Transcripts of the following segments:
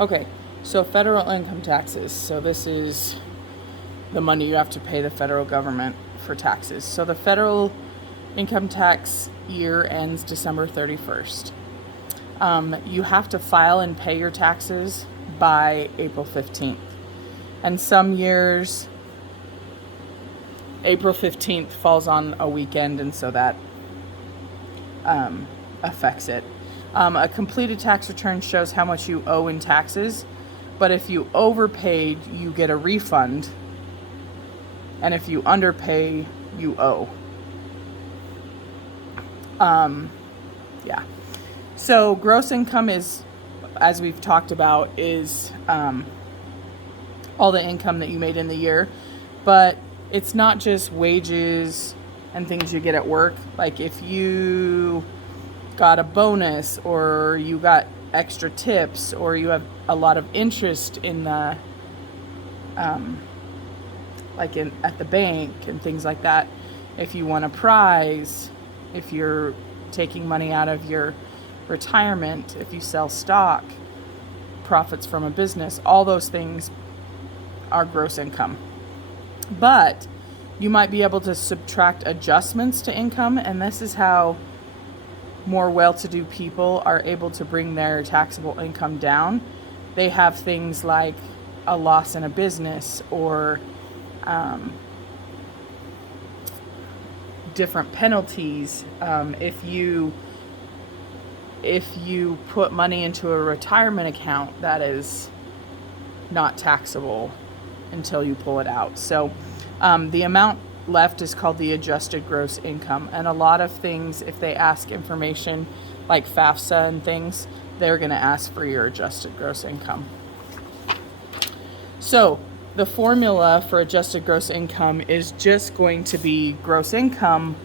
Okay, so federal income taxes. So this is the money you have to pay the federal government for taxes. So the federal income tax year ends December 31st. You have to file and pay your taxes by April 15th. And some years, April 15th falls on a weekend, and so that affects it. A completed tax return shows how much you owe in taxes, but if you overpaid, you get a refund, and if you underpay, you owe. Yeah. So gross income is, as we've talked about, is all the income that you made in the year, but it's not just wages and things you get at work. Like if you got a bonus, or you got extra tips, or you have a lot of interest in the at the bank and things like that. If you won a prize, if you're taking money out of your retirement, if you sell stock, profits from a business, all those things are gross income. But you might be able to subtract adjustments to income, and this is how more well-to-do people are able to bring their taxable income down. They have things like a loss in a business, or different penalties. If you put money into a retirement account, that is not taxable until you pull it out. So the amount left is called the adjusted gross income. And a lot of things, if they ask information like FAFSA and things, they're going to ask for your adjusted gross income. So the formula for adjusted gross income is just going to be gross income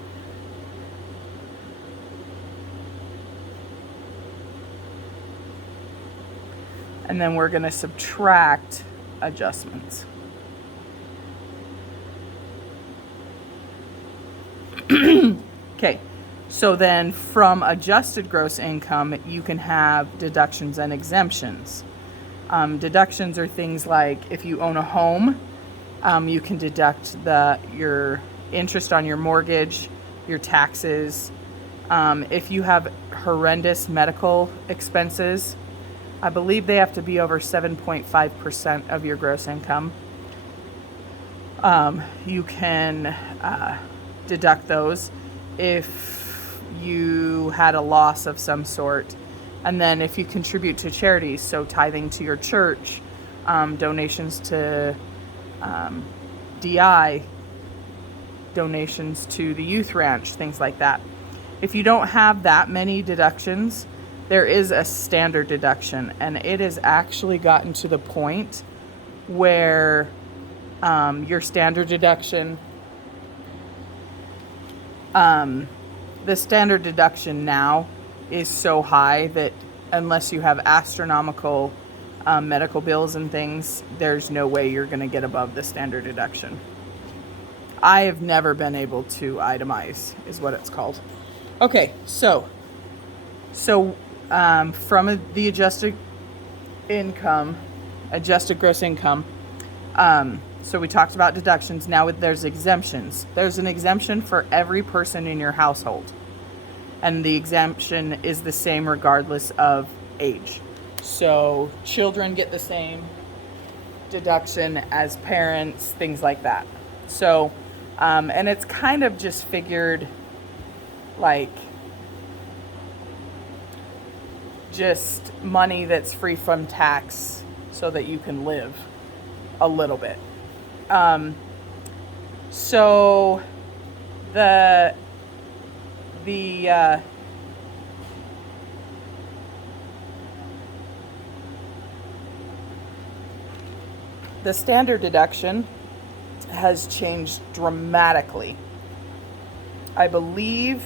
and then we're going to subtract adjustments. Okay, so then from adjusted gross income, you can have deductions and exemptions. Deductions are things like if you own a home, you can deduct your interest on your mortgage, your taxes. If you have horrendous medical expenses, I believe they have to be over 7.5% of your gross income. You can deduct those if you had a loss of some sort. And then if you contribute to charities, so tithing to your church, donations to DI, donations to the youth ranch, things like that. If you don't have that many deductions, there is a standard deduction, and it has actually gotten to the point where your standard deduction, the standard deduction now is so high that unless you have astronomical medical bills and things, there's no way you're going to get above the standard deduction. I have never been able to itemize, is what it's called. Okay, so from the adjusted gross income, so we talked about deductions. Now there's exemptions. There's an exemption for every person in your household. And the exemption is the same regardless of age. So children get the same deduction as parents, things like that. So, and it's kind of just figured like just money that's free from tax so that you can live a little bit. So the standard deduction has changed dramatically. I believe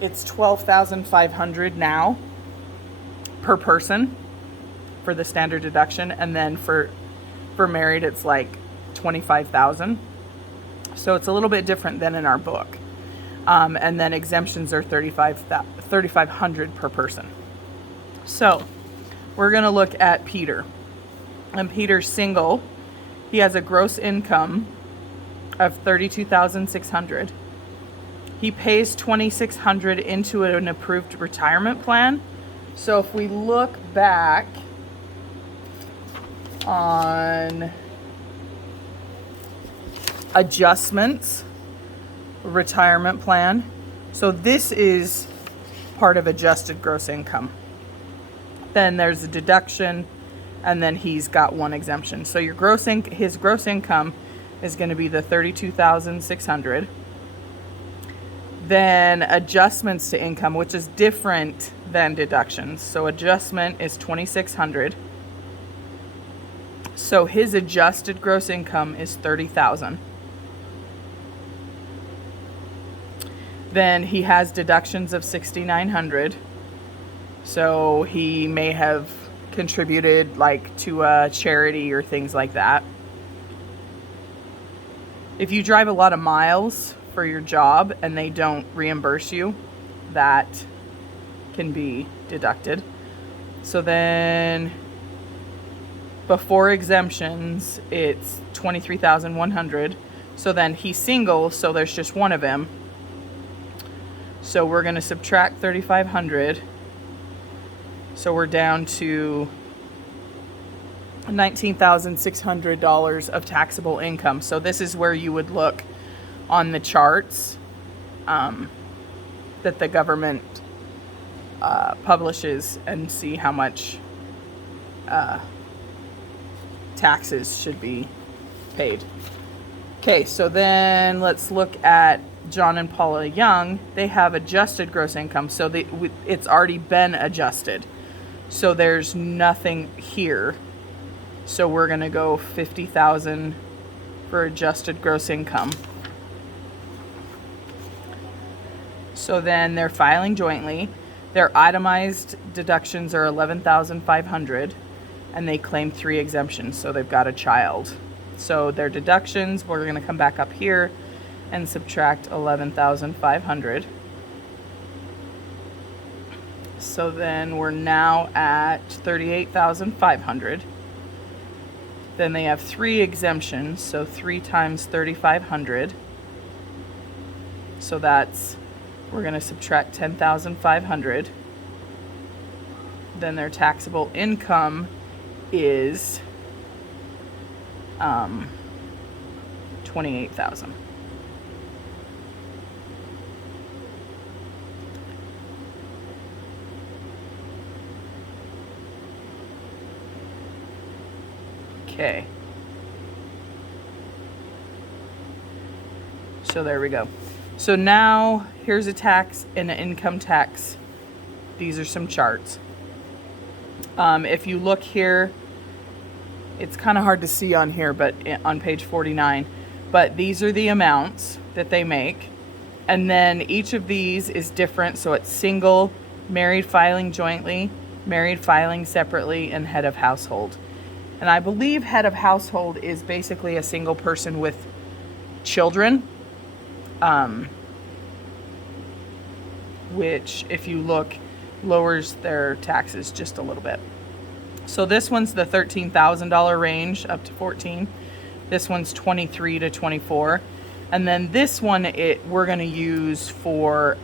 it's $12,500 now per person for the standard deduction, and then for married it's like $25,000. So it's a little bit different than in our book. And then exemptions are $3,500 per person. So we're going to look at Peter. And Peter's single. He has a gross income of $32,600. He pays $2,600 into an approved retirement plan. So if we look back on adjustments, retirement plan. So this is part of adjusted gross income. Then there's a deduction, and then he's got one exemption. So your his gross income is going to be the $32,600. Then adjustments to income, which is different than deductions. So adjustment is $2,600. So his adjusted gross income is $30,000. Then he has deductions of $6,900. So he may have contributed like to a charity or things like that. If you drive a lot of miles for your job and they don't reimburse you, that can be deducted. So then before exemptions, it's $23,100. So then he's single, so there's just one of him. So we're going to subtract $3,500. So we're down to $19,600 of taxable income. So this is where you would look on the charts that the government publishes and see how much taxes should be paid. Okay, so then let's look at John and Paula Young. They have adjusted gross income, so it's already been adjusted. So there's nothing here. So we're going to go $50,000 for adjusted gross income. So then they're filing jointly. Their itemized deductions are $11,500, and they claim 3 exemptions. So they've got a child. So their deductions, we're going to come back up here and subtract $11,500. So then we're now at $38,500. Then they have 3 exemptions, so 3 times $3,500. So that's, we're going to subtract $10,500. Then their taxable income is $28,000. Okay. So there we go. So now here's a tax and an income tax. These are some charts. If you look here, it's kind of hard to see on here, but on page 49, but these are the amounts that they make. And then each of these is different. So it's single, married filing jointly, married filing separately, and head of household. And I believe head of household is basically a single person with children, which, if you look, lowers their taxes just a little bit. So this one's the $13,000 range up to 14. This one's 23 to 24. And then this one, we're going to use for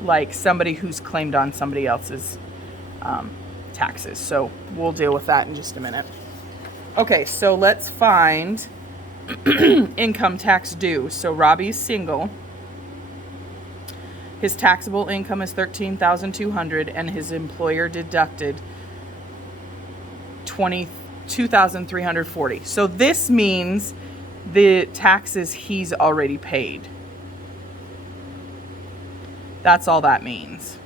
like somebody who's claimed on somebody else's taxes. So we'll deal with that in just a minute. Okay, so let's find income tax due. So Robbie's single. His taxable income is $13,200, and his employer deducted $22,340. So this means the taxes he's already paid. That's all that means.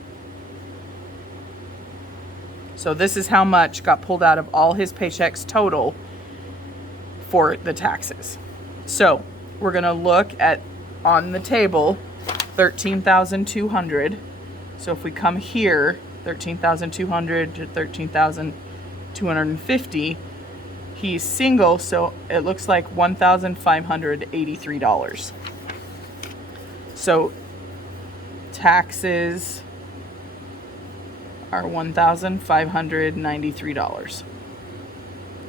So this is how much got pulled out of all his paychecks total for the taxes. So we're going to look at, on the table, $13,200. So if we come here, $13,200 to $13,250, he's single, so it looks like $1,583. So taxes are $1,593.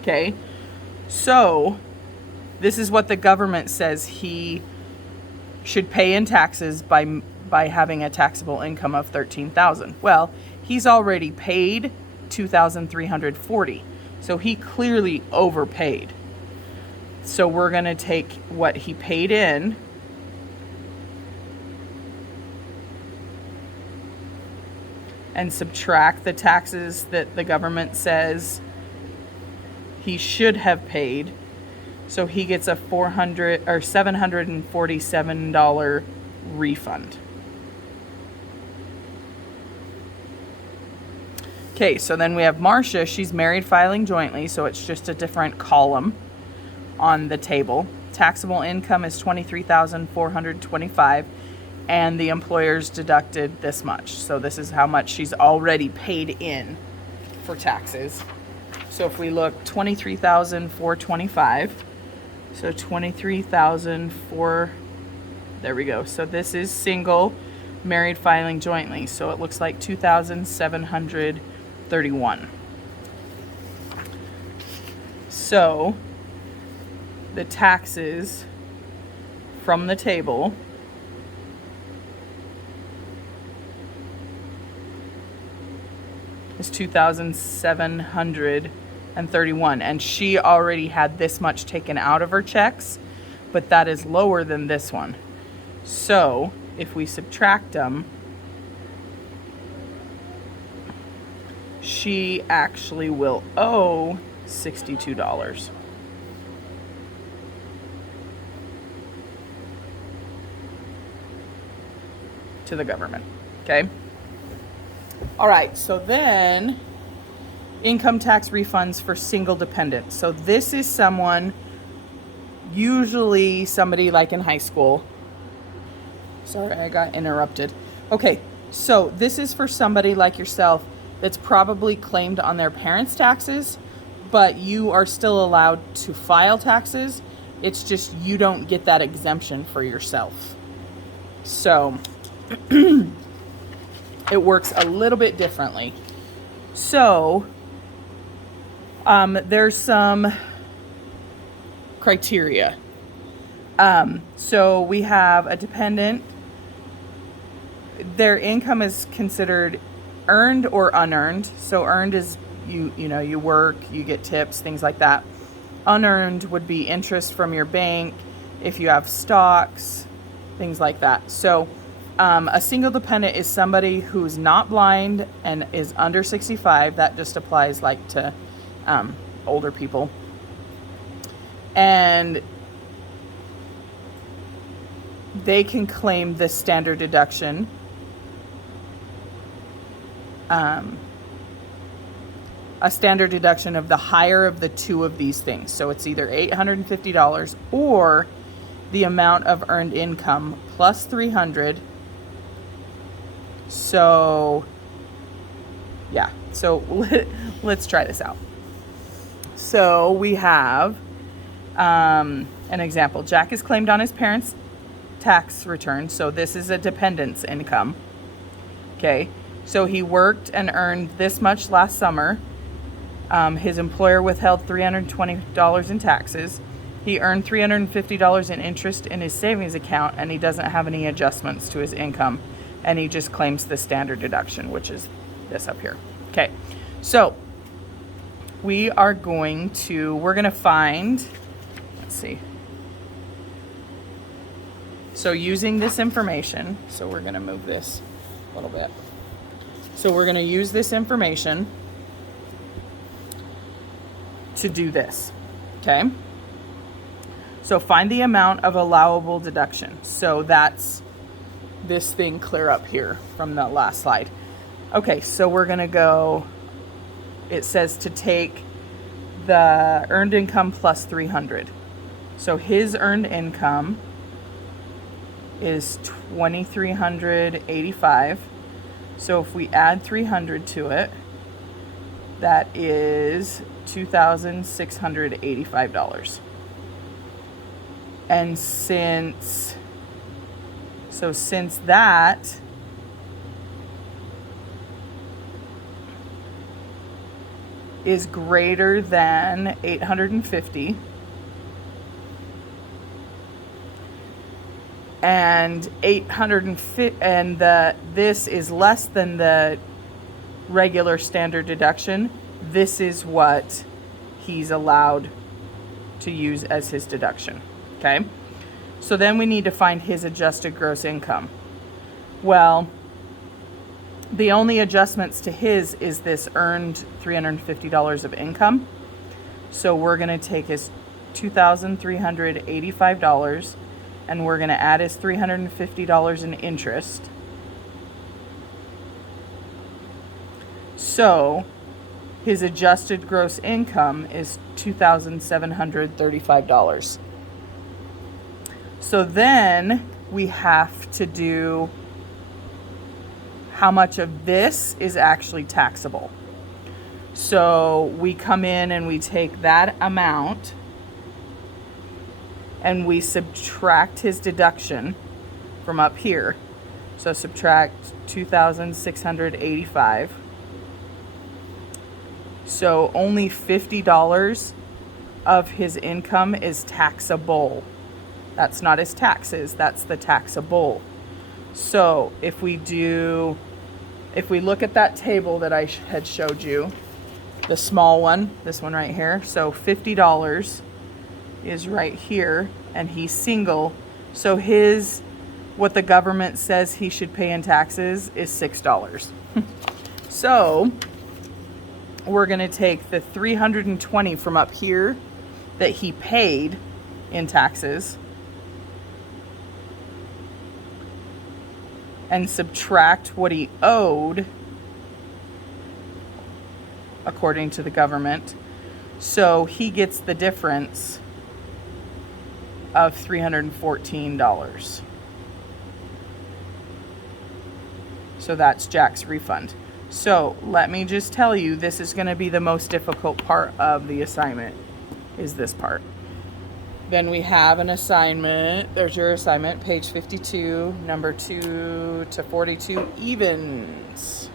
Okay, so this is what the government says he should pay in taxes by having a taxable income of $13,000. Well, he's already paid $2,340, so he clearly overpaid. So we're going to take what he paid in and subtract the taxes that the government says he should have paid. So he gets a $747 refund. Okay, so then we have Marcia. She's married filing jointly, so it's just a different column on the table. Taxable income is $23,425, and the employer's deducted this much. So this is how much she's already paid in for taxes. So if we look, $23,425. So $23,400. There we go. So this is single, married filing jointly. So it looks like $2,731. So the taxes from the table is $2,731, and she already had this much taken out of her checks, but that is lower than this one. So if we subtract them, she actually will owe $62 to the government. Okay. All right. So then income tax refunds for single dependents. So this is someone, usually somebody like in high school. Sorry, I got interrupted. Okay. So this is for somebody like yourself that's probably claimed on their parents' taxes, but you are still allowed to file taxes. It's just you don't get that exemption for yourself. So it works a little bit differently. So there's some criteria. So we have a dependent. Their income is considered earned or unearned. So earned is you work, you get tips, things like that. Unearned would be interest from your bank, if you have stocks, things like that. So a single dependent is somebody who's not blind and is under 65. That just applies like to older people. And they can claim the standard deduction. A standard deduction of the higher of the two of these things. So it's either $850 or the amount of earned income plus $300. So yeah, so let's try this out. So we have an example. Jack is claimed on his parents' tax return. So this is a dependent's income. Okay, so he worked and earned this much last summer. His employer withheld $320 in taxes. He earned $350 in interest in his savings account, and he doesn't have any adjustments to his income. And he just claims the standard deduction, which is this up here. Okay, so we're going to find, let's see. So using this information, so we're going to move this a little bit. So we're going to use this information to do this, okay? So find the amount of allowable deduction. So that's this thing clear up here from the last slide. Okay, so we're gonna go, it says to take the earned income plus 300. So his earned income is $2,385. So if we add 300 to it, that is $2,685. And since that is greater than 850, and 850, and this is less than the regular standard deduction, this is what he's allowed to use as his deduction. Okay, so then we need to find his adjusted gross income. Well, the only adjustments to his is this earned $350 of income. So we're going to take his $2,385 and we're going to add his $350 in interest. So his adjusted gross income is $2,735. So then we have to do how much of this is actually taxable. So we come in and we take that amount and we subtract his deduction from up here. So subtract 2,685. So only $50 of his income is taxable. That's not his taxes, that's the taxable. So if we look at that table that I had showed you, the small one, this one right here, so $50 is right here, and he's single, so what the government says he should pay in taxes is $6. So we're going to take the $320 from up here that he paid in taxes and subtract what he owed according to the government. So he gets the difference of $314. So that's Jack's refund. So let me just tell you, this is going to be the most difficult part of the assignment, is this part. Then we have an assignment. There's your assignment, page 52, number 2 to 42, evens.